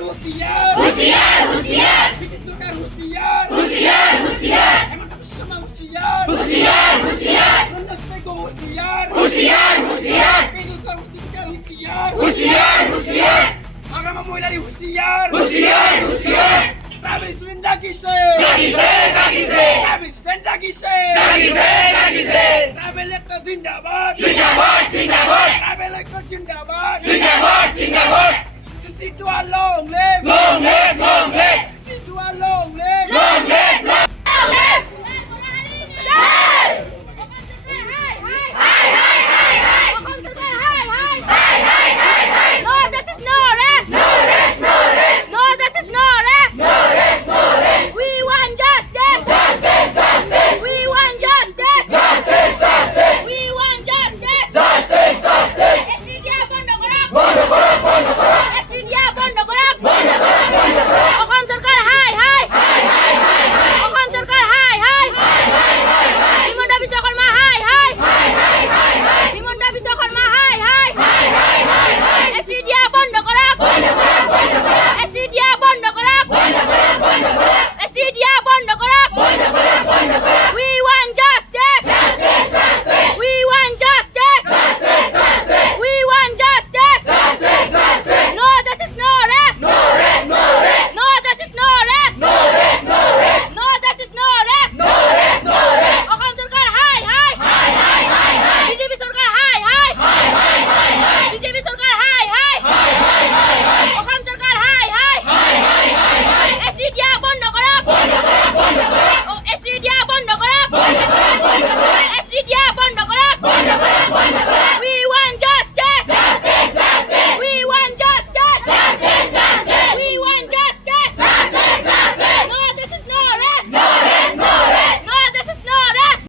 হুঁশিয়ার হুঁশিয়ার হুঁশিয়ার ব্রিটিশ সরকার হুঁশিয়ার হুঁশিয়ার হুঁশিয়ার হেমন্ত বিশ্ব শর্মা হুঁশিয়ার হুঁশিয়ার হুঁশিয়ার রঞ্জস বেগম হুঁশিয়ার হুঁশিয়ার হুঁশিয়ার বেগম সরকার হুঁশিয়ার হুঁশিয়ার হুঁশিয়ার আগামা মহিলারি হুঁশিয়ার হুঁশিয়ার হুঁশিয়ার ট্রাভেল স্টুডেন্ট জাগিছে জাগিছে জাগিছে ট্রাভেল স্টুডেন্ট জাগিছে জাগিছে জাগিছে ট্রাভেল একটা জিন্দাবাদ জিন্দাবাদ জিন্দাবাদ ট্রাভেল একটা জিন্দাবাদ জিন্দাবাদ জিন্দাবাদ সিসি টু আর long live long live long